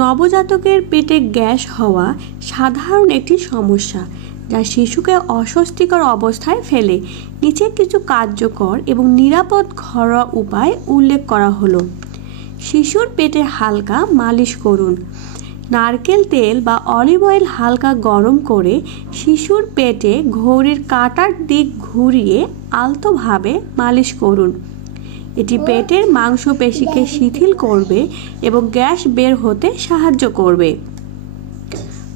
নবজাতকের পেটে গ্যাস হওয়া সাধারণ একটি সমস্যা যা শিশুকে অস্বস্তিকর অবস্থায় ফেলে। নিচে কিছু কার্যকর এবং নিরাপদ ঘরোয়া উপায় উল্লেখ করা হলো। শিশুর পেটে হালকা মালিশ করুন। নারকেল তেল বা অলিভ অয়েল হালকা গরম করে শিশুর পেটে ঘড়ির কাঁটার দিক ঘুরিয়ে আলতোভাবে মালিশ করুন। এটি পেটের মাংসপেশিকে শিথিল করবে এবং গ্যাস বের হতে সাহায্য করবে।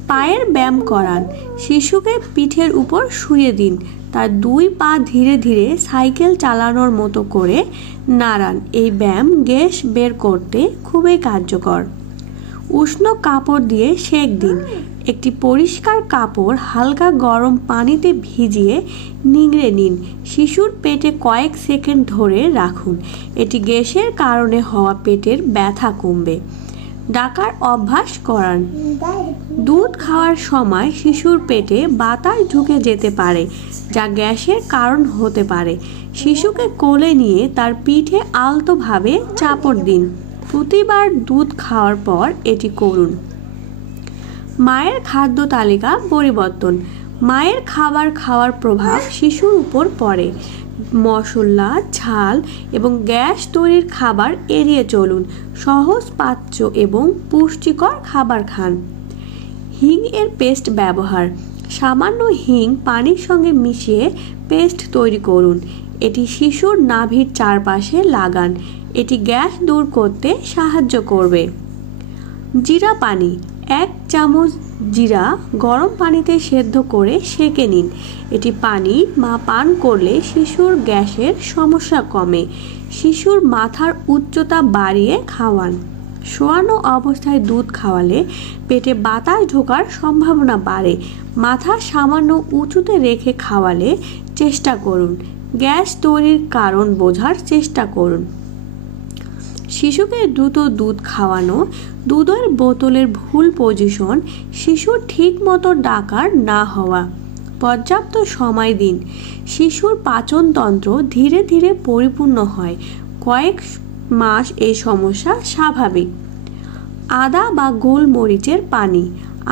পায়ের ব্যায়াম করান। শিশুকে পিঠের উপর শুইয়ে দিন। তার দুই পা ধীরে ধীরে সাইকেল চালানোর মতো করে নাড়ান। এই ব্যায়াম গ্যাস বের করতে খুবই কার্যকর। উষ্ণ কাপড় দিয়ে সেঁক দিন। একটি পরিষ্কার কাপড় হালকা গরম পানিতে ভিজিয়ে নিংড়ে নিন। শিশুর পেটে কয়েক সেকেন্ড ধরে রাখুন। এটি গ্যাসের কারণে হওয়া পেটের ব্যথা কমবে। ডাকার অভ্যাস করান। দুধ খাওয়ার সময় শিশুর পেটে বাতাস ঢুকে যেতে পারে, যা গ্যাসের কারণ হতে পারে। শিশুকে কোলে নিয়ে তার পিঠে আলতোভাবে চাপড় দিন। প্রতিবার দুধ খাওয়ার পর এটি করুন। মায়ের খাদ্য তালিকা পরিবর্তন। মায়ের খাবার খাওয়ার প্রভাব শিশুর উপর পড়ে। মশলা, ঝাল এবং গ্যাস তৈরির খাবার এড়িয়ে চলুন। সহজ পাচ্য এবং পুষ্টিকর খাবার খান। হিং এর পেস্ট ব্যবহার। সামান্য হিং পানির সঙ্গে মিশিয়ে পেস্ট তৈরি করুন। এটি শিশুর নাভির চারপাশে লাগান। এটি গ্যাস দূর করতে সাহায্য করবে। জিরা পানি। 1 চামচ জিরা গরম পানিতে সেদ্ধ করে সেঁকে নিন। এটি পানি পান করলে শিশুর গ্যাসের সমস্যা কমে। শিশুর মাথার উচ্চতা বাড়িয়ে খাওয়ান। শোয়ানো অবস্থায় দুধ খাওয়ালে পেটে বাতাস ঢোকার সম্ভাবনা বাড়ে। মাথা সামান্য উঁচুতে রেখে খাওয়ালে চেষ্টা করুন। গ্যাস তৈরির কারণ বোঝার চেষ্টা করুন। শিশুকে দ্রুত দুধ খাওয়ানো। দুধের বোতলের ভুল পজিশন, শিশুর ঠিকমতো ডাকার না হওয়া। পর্যাপ্ত সময় দিন। শিশুর পাচনতন্ত্র ধীরে ধীরে পরিপূর্ণ হয়। কয়েক মাস এই সমস্যা স্বাভাবিক। আদা বা গোলমরিচের পানি।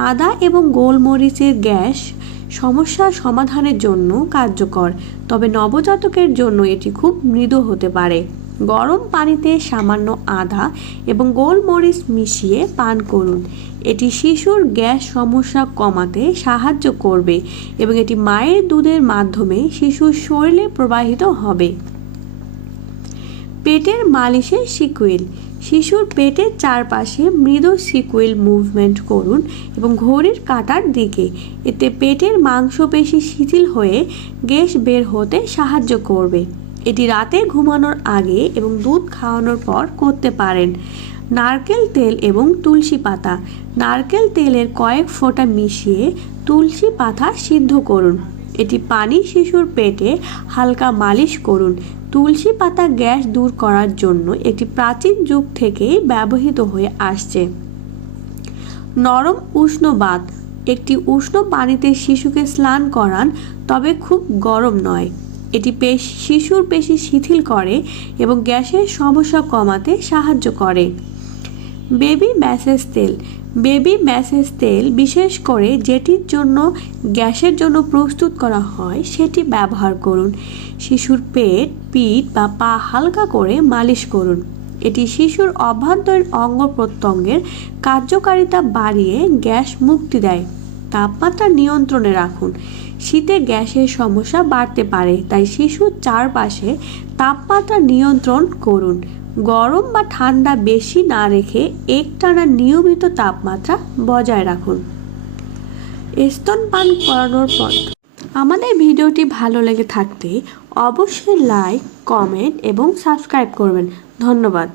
আদা এবং গোলমরিচের গ্যাস সমস্যা সমাধানের জন্য কার্যকর, তবে নবজাতকের জন্য এটি খুব মৃদু হতে পারে। গরম পানিতে সামান্য আদা এবং গোলমরিচ মিশিয়ে পান করুন। এটি শিশুর গ্যাস সমস্যা কমাতে সাহায্য করবে এবং এটি মায়ের দুধের মাধ্যমে শিশুর শরীরে প্রবাহিত হবে। পেটের মালিশের সিকুয়েল। শিশুর পেটের চারপাশে মৃদু সিকুয়েল মুভমেন্ট করুন এবং ঘড়ির কাঁটার দিকে। এতে পেটের মাংসপেশি শিথিল হয়ে গ্যাস বের হতে সাহায্য করবে। এটি রাতে ঘুমানোর আগে এবং দুধ খাওয়ানোর পর করতে পারেন। নারকেল তেল এবং তুলসী পাতা। নারকেল তেলের কয়েক ফোঁটা মিশিয়ে তুলসী পাতা সিদ্ধ করুন। এটি পানি শিশুর পেটে হালকা মালিশ করুন। তুলসী পাতা গ্যাস দূর করার জন্য একটি প্রাচীন যুগ থেকেই ব্যবহৃত হয়ে আসছে। নরম উষ্ণ বাত। একটি উষ্ণ পানিতে শিশুকে স্নান করান, তবে খুব গরম নয়। এটি শিশুর পেশি শিথিল করে এবং গ্যাসের সমস্যা কমাতে সাহায্য করে। বেবি ম্যাসেজ তেল। বেবি ম্যাসেজ তেল বিশেষ করে যেটির জন্য গ্যাসের জন্য প্রস্তুত করা হয় সেটি ব্যবহার করুন। শিশুর পেট, পিঠ বা পা হালকা করে মালিশ করুন। এটি শিশুর অভ্যন্তরীণ অঙ্গ প্রত্যঙ্গের কার্যকারিতা বাড়িয়ে গ্যাস মুক্তি দেয়। তাপমাত্রা নিয়ন্ত্রণে রাখুন। শীতে গ্যাসের সমস্যা বাড়তে পারে, তাই শিশুর চারপাশে তাপমাত্রা নিয়ন্ত্রণ করুন। গরম বা ঠান্ডা বেশি না রেখে একটানা নিয়মিত তাপমাত্রা বজায় রাখুন। স্তনপান করানোর পর আমাদের ভিডিওটি ভালো লেগে থাকলে অবশ্যই লাইক, কমেন্ট এবং সাবস্ক্রাইব করবেন। ধন্যবাদ।